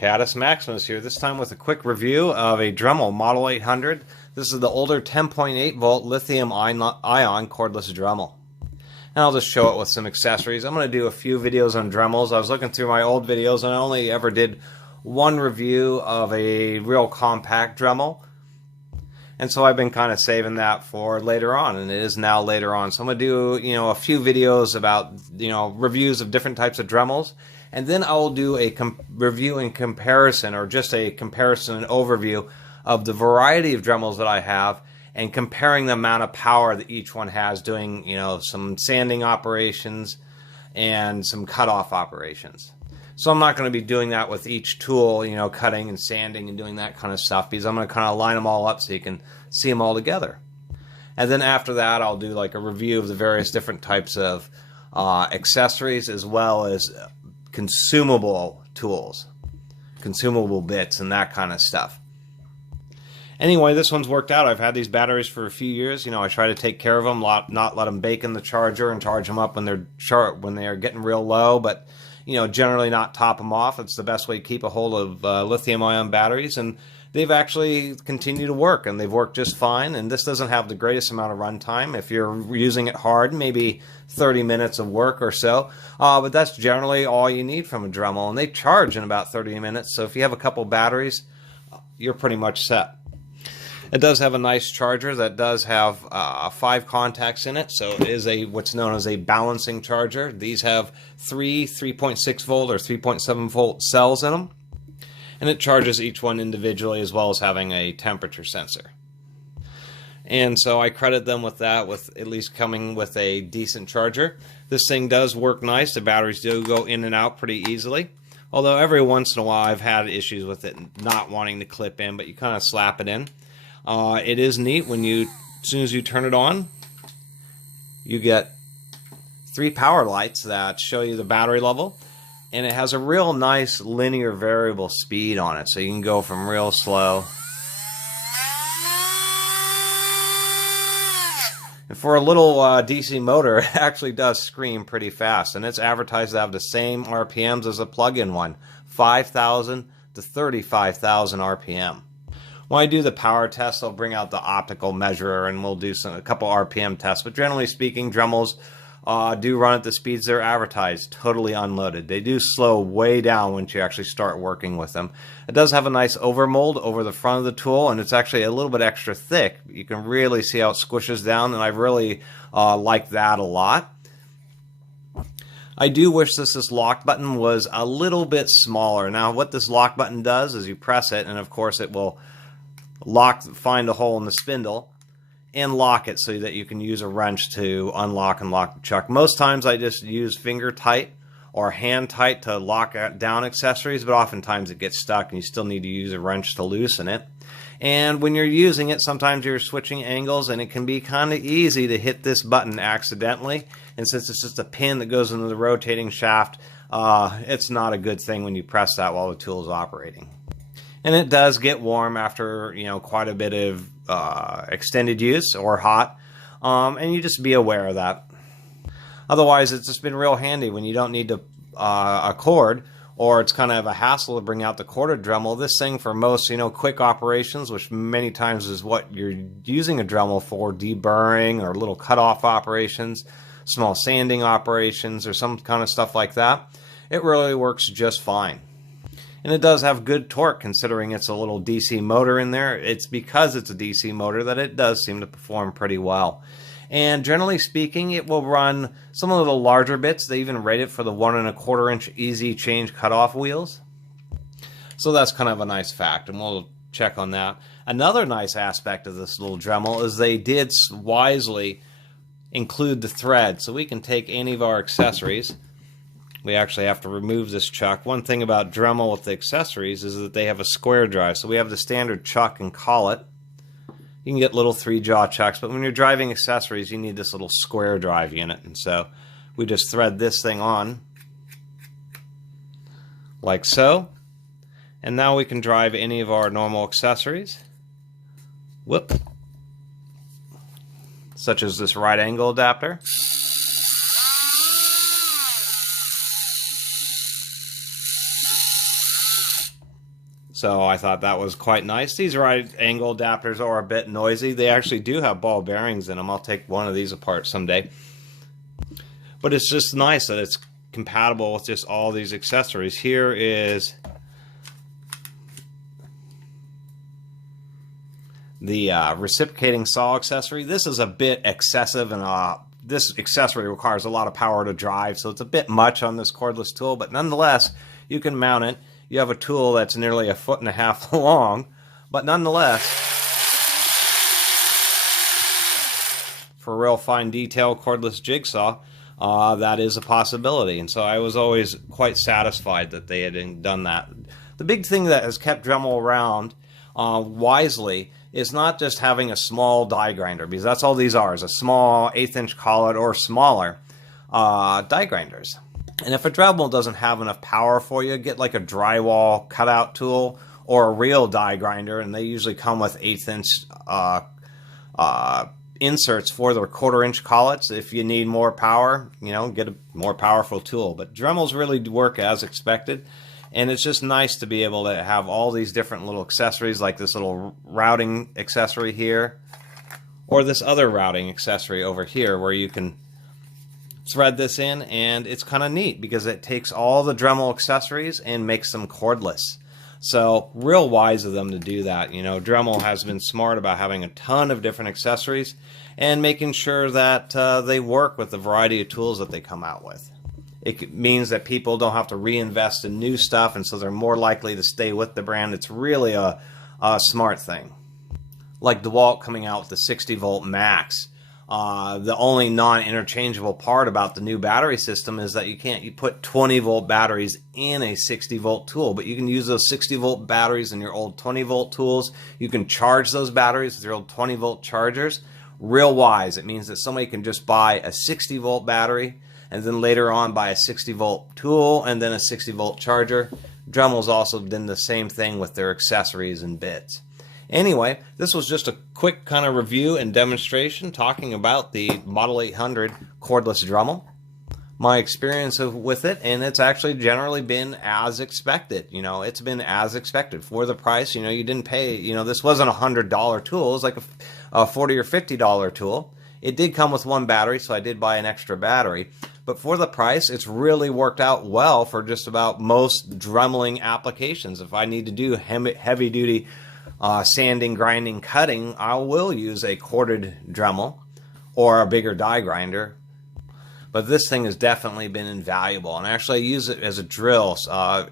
Caddis Maximus here, this time with a quick review of a Dremel Model 800. This is the older 10.8 volt lithium-ion cordless Dremel. And I'll just show it with some accessories. I'm going to do a few videos on Dremels. I was looking through my old videos and I only ever did one review of a real compact Dremel. And so I've been kind of saving that for later on, and it is now later on. So I'm going to do, a few videos about, reviews of different types of Dremels. And then I will do a review and comparison, or just a comparison and overview of the variety of Dremels that I have, and comparing the amount of power that each one has, doing, some sanding operations and some cutoff operations. So I'm not going to be doing that with each tool, cutting and sanding and doing that kind of stuff, because I'm going to kind of line them all up so you can see them all together. And then after that, I'll do like a review of the various different types of accessories, as well as consumable tools, consumable bits, and that kind of stuff. Anyway, this one's worked out. I've had these batteries for a few years. I try to take care of them, not let them bake in the charger, and charge them up when they're getting real low, but generally not top them off. It's the best way to keep a hold of lithium-ion batteries, and they've actually continued to work, and they've worked just fine. And this doesn't have the greatest amount of runtime. If you're using it hard, maybe 30 minutes of work or so, but that's generally all you need from a Dremel, and they charge in about 30 minutes. So if you have a couple batteries, you're pretty much set. It does have a nice charger that does have 5 contacts in it, so it is what's known as a balancing charger. These have 3.6 volt or 3.7 volt cells in them, and it charges each one individually, as well as having a temperature sensor. And so I credit them with that, with at least coming with a decent charger. This thing does work nice. The batteries do go in and out pretty easily, although every once in a while I've had issues with it not wanting to clip in, but you kind of slap it in. It is neat when as soon as you turn it on, you get 3 power lights that show you the battery level, and it has a real nice linear variable speed on it, so you can go from real slow. And for a little DC motor, it actually does scream pretty fast, and it's advertised to have the same RPMs as a plug-in one, 5,000 to 35,000 RPM. When I do the power test, I'll bring out the optical measurer and we'll do a couple RPM tests. But generally speaking, Dremels do run at the speeds they're advertised, totally unloaded. They do slow way down once you actually start working with them. It does have a nice overmold over the front of the tool, and it's actually a little bit extra thick. You can really see how it squishes down, and I really like that a lot. I do wish this lock button was a little bit smaller. Now, what this lock button does is you press it, and of course it will find a hole in the spindle and lock it so that you can use a wrench to unlock and lock the chuck. Most times I just use finger tight or hand tight to lock down accessories, but oftentimes it gets stuck and you still need to use a wrench to loosen it. And when you're using it, sometimes you're switching angles, and it can be kind of easy to hit this button accidentally. And since it's just a pin that goes into the rotating shaft, it's not a good thing when you press that while the tool is operating. And it does get warm after, quite a bit of extended use, or hot. And you just be aware of that. Otherwise, it's just been real handy when you don't need a cord, or it's kind of a hassle to bring out the corded Dremel. This thing, for most, quick operations, which many times is what you're using a Dremel for, deburring or little cutoff operations, small sanding operations, or some kind of stuff like that, it really works just fine. And it does have good torque, considering it's a little DC motor in there. It's because it's a DC motor that it does seem to perform pretty well. And generally speaking, it will run some of the larger bits. They even rate it for the 1 1/4 inch easy change cutoff wheels. So that's kind of a nice fact, and we'll check on that. Another nice aspect of this little Dremel is they did wisely include the thread, so we can take any of our accessories. We actually have to remove this chuck. One thing about Dremel with the accessories is that they have a square drive. So we have the standard chuck and collet. You can get little 3-jaw chucks, but when you're driving accessories, you need this little square drive unit. And so we just thread this thing on, like so. And now we can drive any of our normal accessories. Whoop. Such as this right angle adapter. So I thought that was quite nice. These right angle adapters are a bit noisy. They actually do have ball bearings in them. I'll take one of these apart someday. But it's just nice that it's compatible with just all these accessories. Here is the reciprocating saw accessory. This is a bit excessive, and this accessory requires a lot of power to drive, so it's a bit much on this cordless tool, but nonetheless, you can mount it. You have a tool that's nearly 1.5 feet long, but nonetheless, for real fine detail cordless jigsaw, that is a possibility. And so I was always quite satisfied that they had done that. The big thing that has kept Dremel around wisely is not just having a small die grinder, because that's all these are, is a small 1/8" collet or smaller die grinders. And if a Dremel doesn't have enough power for you, get like a drywall cutout tool or a real die grinder, and they usually come with 1/8" inserts for the 1/4" collets. If you need more power, you know, get a more powerful tool. But Dremels really work as expected, and it's just nice to be able to have all these different little accessories, like this little routing accessory here, or this other routing accessory over here, where you can thread this in, and it's kind of neat because it takes all the Dremel accessories and makes them cordless. So real wise of them to do that. You know, Dremel has been smart about having a ton of different accessories and making sure that they work with the variety of tools that they come out with. It means that people don't have to reinvest in new stuff, and so they're more likely to stay with the brand. It's really a smart thing. Like DeWalt coming out with the 60-volt max. The only non-interchangeable part about the new battery system is that you put 20-volt batteries in a 60-volt tool, but you can use those 60-volt batteries in your old 20-volt tools. You can charge those batteries with your old 20-volt chargers. Real wise. It means that somebody can just buy a 60-volt battery and then later on buy a 60-volt tool and then a 60-volt charger. Dremel's also done the same thing with their accessories and bits. Anyway, this was just a quick kind of review and demonstration talking about the Model 800 cordless Dremel. My experience with it, and it's actually generally been as expected. You know, it's been as expected for the price. You know, you didn't pay, you know, this wasn't a $100 tool. It was like a $40 or $50 tool. It did come with one battery, so I did buy an extra battery. But for the price, it's really worked out well for just about most Dremeling applications. If I need to do heavy-duty sanding, grinding, cutting, I will use a corded Dremel or a bigger die grinder. But this thing has definitely been invaluable, and actually I use it as a drill.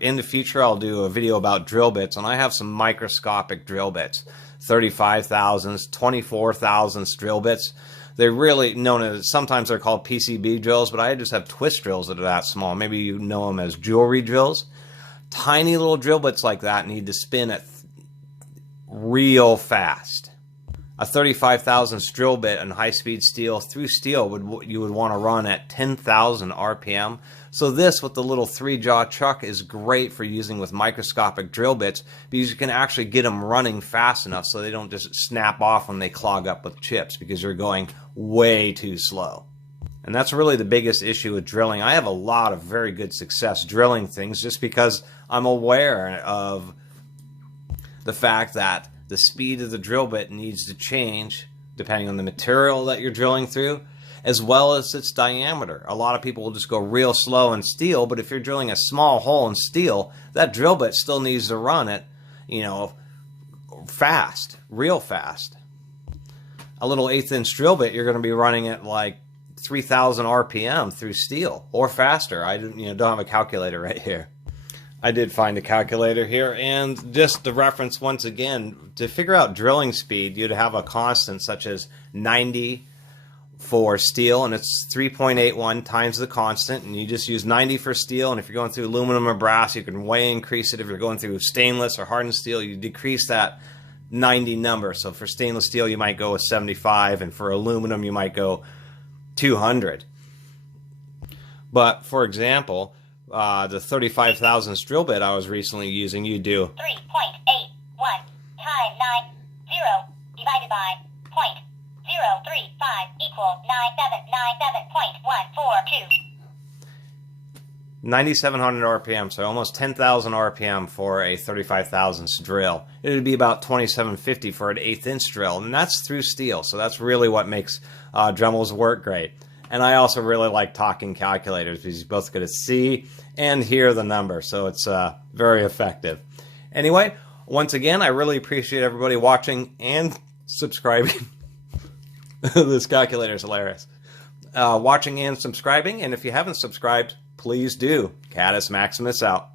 In the future, I'll do a video about drill bits, and I have some microscopic drill bits, 35 thousandths, 24 thousandths drill bits. They're really known as, sometimes they're called PCB drills, but I just have twist drills that are that small. Maybe you know them as jewelry drills. Tiny little drill bits like that need to spin at real fast. A 35 thousandths drill bit in high-speed steel through steel you would want to run at 10,000 RPM. So this with the little 3-jaw chuck is great for using with microscopic drill bits, because you can actually get them running fast enough so they don't just snap off when they clog up with chips, because you're going way too slow. And that's really the biggest issue with drilling. I have a lot of very good success drilling things just because I'm aware of the fact that the speed of the drill bit needs to change depending on the material that you're drilling through, as well as its diameter. A lot of people will just go real slow in steel, but if you're drilling a small hole in steel, that drill bit still needs to run it, you know, fast, real fast. A little 1/8" drill bit, you're going to be running at like 3,000 RPM through steel or faster. I don't have a calculator right here. I did find a calculator here, and just the reference once again, to figure out drilling speed, you'd have a constant such as 90 for steel, and it's 3.81 times the constant, and you just use 90 for steel. And if you're going through aluminum or brass, you can way increase it. If you're going through stainless or hardened steel, you decrease that 90 number. So for stainless steel, you might go with 75, and for aluminum, you might go 200. But for example, the 35 thousandths drill bit I was recently using, you do 3.81 times 90 divided by 0.035 equals 9797.142. 9,700 RPM, so almost 10,000 RPM for a 35 thousandths drill. It would be about 2,750 for an 1/8 inch drill, and that's through steel. So that's really what makes Dremels work great. And I also really like talking calculators because you both get to see and hear the number, so it's very effective. Anyway, once again, I really appreciate everybody watching and subscribing. This calculator is hilarious. Watching and subscribing, and if you haven't subscribed, please do. Catus Maximus out.